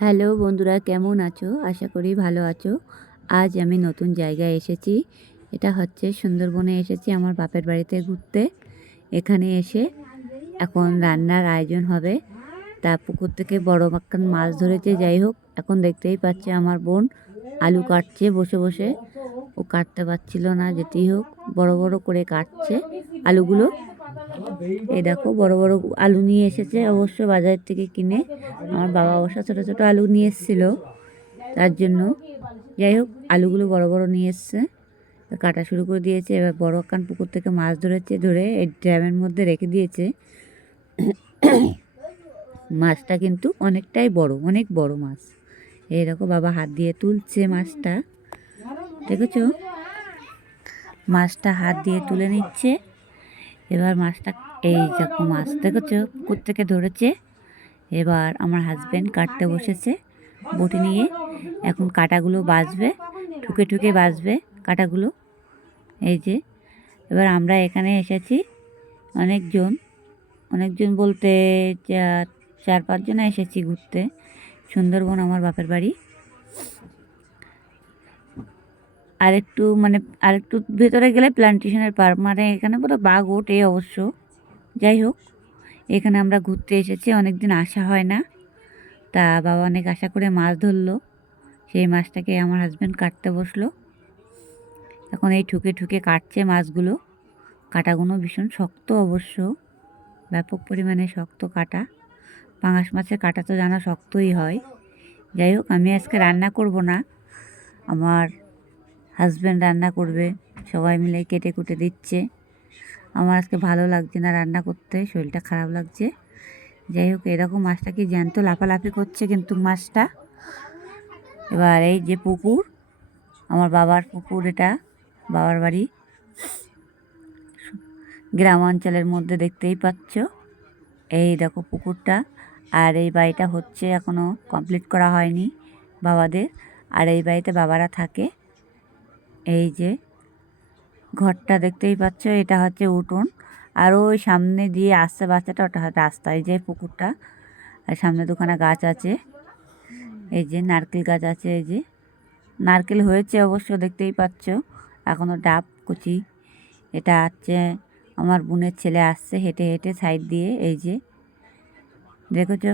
Hello বন্ধুরা, কেমন আছো? আশা করি ভালো আছো। আজ আমি নতুন জায়গায় এসেছি। এটা হচ্ছে সুন্দরবনে এসেছি আমার বাপের বাড়িতে ঘুরতে। এখানে এসে এখন রান্নার আয়োজন হবে। তা পুকুর থেকে বড় মাক্কান মাছ ধরেছে। যাই হোক, এখন দেখতেই পাচ্ছে আমার বোন আলু কাটছে বসে বসে। ও কাটতে পারছিল না, যেতেই হোক বড় বড় করে কাটছে আলুগুলো। এই দেখো বড় বড় আলু নিয়ে এসেছে অবশ্য বাজার থেকে কিনে। আমার বাবা অবশ্য ছোটো ছোটো আলু নিয়ে এসেছিল, তার জন্য। যাই হোক, আলুগুলো বড় বড় নিয়ে এসছে, কাটা শুরু করে দিয়েছে। এবার বড় কান পুকুর থেকে মাছ ধরেছে, ধরে এই ড্রামের মধ্যে রেখে দিয়েছে। মাছটা কিন্তু অনেকটাই বড়, অনেক বড় মাছ। এই দেখো বাবা হাত দিয়ে তুলছে মাছটা, দেখেছো? মাছটা হাত দিয়ে তুলে নিচ্ছে। এবার মাছটা, এই দেখো মাছ দেখেছো পুকুর থেকে ধরেছে। এবার আমার হাজব্যান্ড কাটতে বসেছে বটি নিয়ে। এখন কাটাগুলো বাছবে, ঠুকে ঠুকে বাছবে কাটাগুলো। এই যে এবার আমরা এখানে এসেছি অনেকজন, অনেকজন বলতে চার পাঁচজন এসেছি ঘুরতে। সুন্দরবন আমার বাপের বাড়ি। আরেকটু ভেতরে গেলে প্ল্যান্টেশনের পার্ক, মানে এখানে পুরো বাঘ ওঠে অবশ্য। যাই হোক, এখানে আমরা ঘুরতে এসেছি, অনেক দিন আসা হয় না। তা বাবা অনেক আশা করে মাছ ধরলো। সেই মাছটাকে আমার হাজব্যান্ড কাটতে বসলো। এখন এই ঠুকে ঠুকে কাটছে মাছগুলো। কাটাগুলো ভীষণ শক্ত অবশ্য, ব্যাপক পরিমাণে শক্ত কাটা। পাঙাশ মাছের কাটা তো জানা শক্তই হয়। যাই হোক, আমি আজকে রান্না করব না, আমার হাজব্যান্ড রান্না করবে। সবাই মিলে কেটে কুটে দিচ্ছে। আমার আজকে ভালো লাগছে না রান্না করতে, শরীরটা খারাপ লাগছে। যাই হোক, এরকম মাছটা কি জ্যান্ত লাফালাফি করছে কিন্তু মাছটা। এবার এই যে পুকুর, আমার বাবার পুকুর, এটা বাবার বাড়ি, গ্রাম অঞ্চলের মধ্যে, দেখতেই পাচ্ছ। এই দেখো পুকুরটা। আর এই বাড়িটা হচ্ছে এখনও কমপ্লিট করা হয়নি বাবাদের। আর এই বাড়িতে বাবারা থাকে। এই যে ঘরটা দেখতেই পাচ্ছ, এটা হচ্ছে উঠোন। আর ওই সামনে দিয়ে আসছে বাচ্চাটা, ওটা রাস্তা। এই যে পুকুরটা, আর সামনে দুখানা গাছ আছে। এই যে নারকেল গাছ আছে, এই যে নারকেল হয়েছে অবশ্য, দেখতেই পাচ্ছ এখনও ডাব কুচি। এটা হচ্ছে আমার বোনের ছেলে আসছে হেঁটে হেঁটে সাইড দিয়ে, এই যে দেখেছ।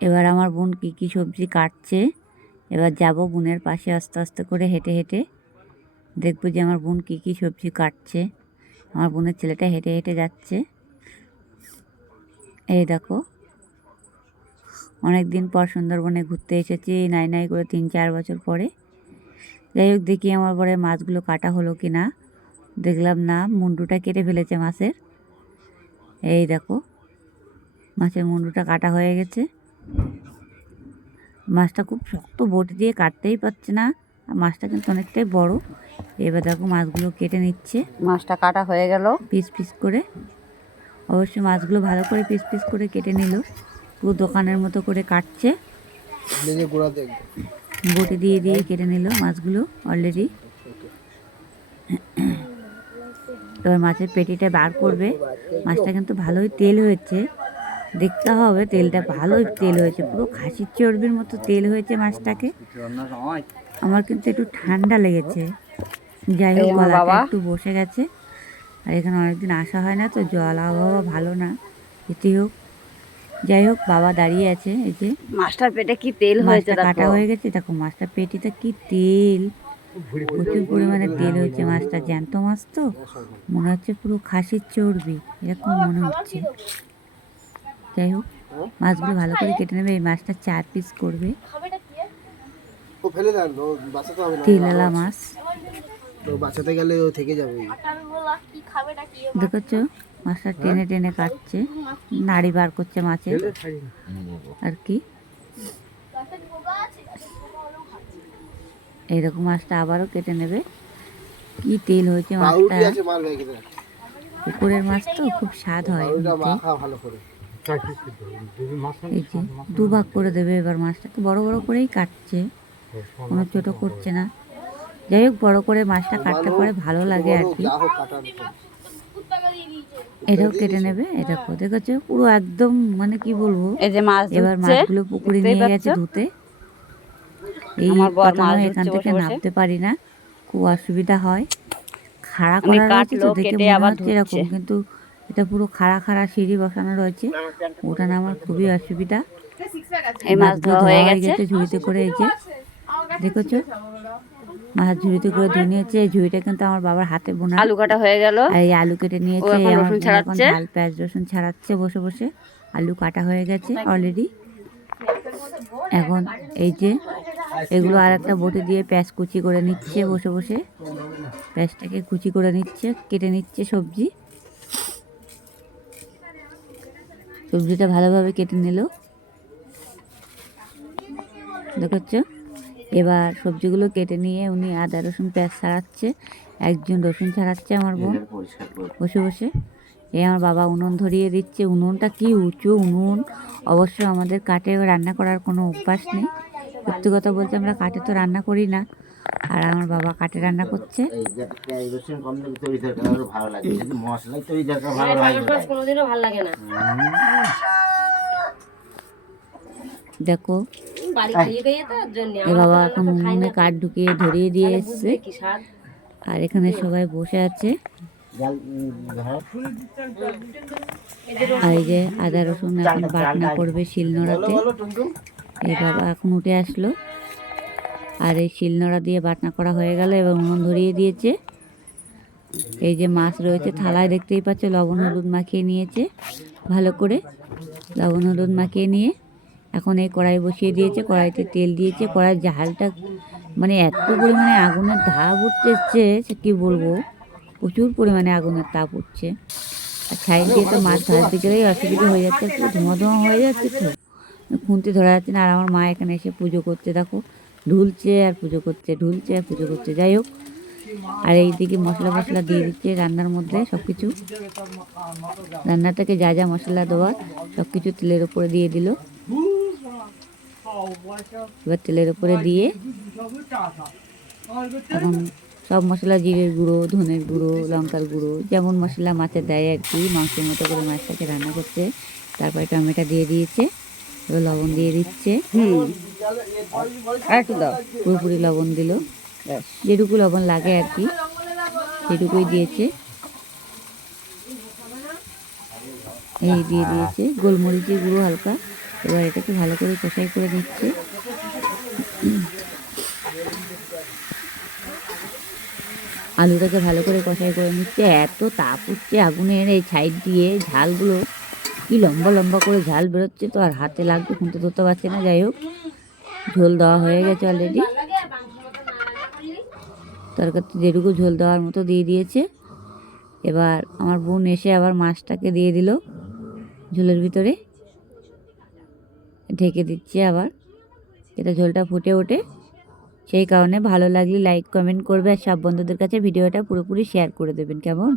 এবার আমার বোন কী কী সবজি কাটছে। এবার যাব বোনের পাশে আস্তে আস্তে করে হেঁটে হেঁটে, দেখবো যে আমার বোন কী কী সবজি কাটছে। আমার বোনের ছেলেটা হেঁটে হেঁটে যাচ্ছে। এই দেখো, অনেক দিন পর সুন্দরবনে ঘুরতে এসেছি, নাই নাই করে 3-4 বছর পরে। যাই হোক, দেখি আমার পরে মাছগুলো কাটা হলো কি না। দেখলাম না, মুন্ডুটা কেটে ফেলেছে মাছের। এই দেখো, মাছের মুন্ডুটা কাটা হয়ে গেছে। মাছটা খুব শক্ত, বটি দিয়ে কাটতেই পারছে না। আর মাছটা কিন্তু অনেকটাই বড়। এবার দেখো মাছগুলো কেটে নিচ্ছে। মাছটা কাটা হয়ে গেল পিস পিস করে। অবশ্যই মাছগুলো ভালো করে পিস পিস করে কেটে নিল, পুরো দোকানের মতো করে কাটছে। বটি দিয়ে দিয়ে কেটে নিল মাছগুলো অলরেডি। এবার মাছের পেটিটা বার করবে। মাছটা কিন্তু ভালোই তেল হয়েছে, দেখতে হবে তেলটা ভালোই তেল হয়েছে, পুরো খাসির চর্বির মতো তেল হয়েছে মাছটাকে। আমার কিন্তু একটু ঠান্ডা লেগেছে, যাই হোক গলাটা একটু বসে গেছে। আর এখানে অনেকদিন আসা হয় না তো, জল আবহাওয়া ভালো না, যেতেই হোক। যাই হোক, বাবা দাঁড়িয়ে আছে। এই যে মাছটার পেটে কি তেল হয়েছে, মাছটা কাটা হয়ে গেছে। দেখো মাছটার পেটিতে কি তেল, প্রচুর পরিমাণে তেল হয়েছে। মাছটা জ্যান্ত মাছ তো, মনে হচ্ছে পুরো খাসির চর্বি এরকম মনে হচ্ছে। যাই হোক, মাছগুলো ভালো করে কেটে নেবে। এই মাছটা 4 পিস করবে, তেলালা মাছ। বাঁচাতে গেলে ও থেকে যাবে। দেখেছো মাছটা টেনে টেনে কাটছে, নাড়ি বার করছে মাছের আর কি। এইরকম মাছটা আবারও কেটে নেবে। কি তেল হয়েছে মাছটা, পুকুরের মাছ তো খুব স্বাদ হয় নিতে। এই যে 2 ভাগ করে দেবে। এবার মাছটাকে বড় বড় করেই কাটছে, কোনো ছোট করছে না। যাই হোক, বড় করে মাছটা কাটতে পারে ভালো লাগে আর কি। এটাও কেটে নেবে। এটা দেখেছো পুরো একদম মানে কি বলবো, এই যে মাছ এবার ধরছে, মাছগুলো পুকুরে দেখতেই নিয়ে গেছে পাচ্ছ। ধুতে। এই আমার বর কথা মাছ নয়, এখান ধরছে থেকে বসে বসে। নামতে পারি না, খুব অসুবিধা হয়। খাড়া উনি করা রয়েছে কাটলো, তো দেখে কেটে মনে আবার হচ্ছে ধুচ্ছে। এরকম, কিন্তু এটা পুরো খাড়া খাড়া সিঁড়ি বসানো রয়েছে, ওটা নামার খুবই অসুবিধা। এই মাছ মাছগুলো ধোয়া ধোয়া হয়ে হয়ে গেছে। গেছে ঝুড়িতে করে। এই যে দেখেছো মাছ ঝুড়িতে করে ধুয়ে নিয়েছে। এই ঝুড়িটা কিন্তু আমার বাবার হাতে বোনা। আলু কাটা হয়ে গেল, আর এই আলু কেটে ও নিয়েছে, এখন আমার রসুন বোন এখন ছাড়াচ্ছে। ঝাল পেঁয়াজ রসুন ছাড়াচ্ছে বসে বসে। আলু কাটা হয়ে গেছে অলরেডি। এখন এই যে এগুলো আর একটা বটি দিয়ে পেঁয়াজ কুচি করে নিচ্ছে বসে বসে, পেঁয়াজটাকে কুচি করে নিচ্ছে, কেটে নিচ্ছে সবজিটা ভালোভাবে কেটে নিল, দেখাচ্ছ। এবার সবজিগুলো কেটে নিয়ে উনি আদা রসুন পেঁয়াজ ছাড়াচ্ছে, একজন রসুন ছাড়াচ্ছে আমার বোন বসে বসে। আমার বাবা উনুন ধরিয়ে দিচ্ছে। উনুনটা কি উঁচু উনুন! অবশ্য আমাদের কাঠে রান্না করার কোনো অভ্যাস নেই, সত্যি কথা বলতে আমরা কাঠে তো রান্না করি না। আর আমার বাবা কাঠে রান্না করছে। দেখো এ বাবা এখন উনুনে কাঠ ঢুকিয়ে ধরিয়ে দিয়ে এসছে, আর এখানে সবাই বসে আছে। আর এই যে আদা রসুন এখন বাটনা করবে শিলনোড়াতে। এই বাবা এখন উঠে আসলো, আর এই শিলনোড়া দিয়ে বাটনা করা হয়ে গেল এবং উনুন ধরিয়ে দিয়েছে। এই যে মাছ রয়েছে থালায়, দেখতেই পাচ্ছ, লবণ হলুদ মাখিয়ে নিয়েছে ভালো করে। লবণ হলুদ মাখিয়ে নিয়ে এখন এই কড়াই বসিয়ে দিয়েছে, কড়াইতে তেল দিয়েছে। কড়াইয়ের ঝালটা মানে এত পরিমাণে আগুনের ধাপ উঠতেছে, সে কী বলবো, প্রচুর পরিমাণে আগুনের তাপ উঠছে। আর সাইড দিয়ে তো মাছ ভাজতে গেলেই অসুবিধা হয়ে যাচ্ছে, পুরো ধোঁয়া ধোঁয়া হয়ে যাচ্ছে, তো খুন্তি ধরা যাচ্ছে না। আর আমার মা এখানে এসে পুজো করছে, দেখো ঢুলছে আর পুজো করছে, ঢুলছে আর পুজো করছে। যাই হোক, আর এইদিকে মশলা ফসলা দিয়ে দিচ্ছে রান্নার মধ্যে সব কিছু। রান্নাটাকে যা যা মশলা দেওয়ার সব কিছু তেলের উপরে দিয়ে দিল। এবার তেলের উপরে দিয়ে এখন সব মশলা, জিরের গুঁড়ো, ধনের গুঁড়ো, লঙ্কার গুঁড়ো, যেমন মশলা মাছে দেয় আর কি, মাংসের মতো করে মাছটাকে রান্না করছে। তারপরে টমেটো দিয়ে দিয়েছে, এবার লবণ দিয়ে দিচ্ছে। পুরোপুরি লবণ দিল, যেটুকু লবণ লাগে আর কি সেটুকুই দিয়েছে। এই দিয়ে দিয়েছে গোলমরিচের গুঁড়ো হালকা। এবার এটাকে ভালো করে কষাই করে নিচ্ছে। আলুটাকে ভালো করে কষাই করে নিচ্ছে। এত তাপ উঠছে আগুনের এই সাইড দিয়ে, ঝালগুলো কি লম্বা লম্বা করে ঝাল বেরোচ্ছে, তো আর হাতে লাগবে, খুঁতে ধরতে পারছে না। যাই হোক, ঝোল দেওয়া হয়ে গেছে অলরেডি। তরকারিতে যেটুকু ঝোল দেওয়ার মতো দিয়ে দিয়েছে। এবার আমার বোন এসে আবার মাছটাকে দিয়ে দিল ঝোলের ভিতরে, ঢেকে দিচ্ছে আবার, এটা ঝোলটা ফুটে ওঠে। সেই কারণে ভালো লাগলে লাইক কমেন্ট করবে, আর সব বন্ধুদের কাছে ভিডিওটা পুরোপুরি শেয়ার করে দেবেন, কেমন?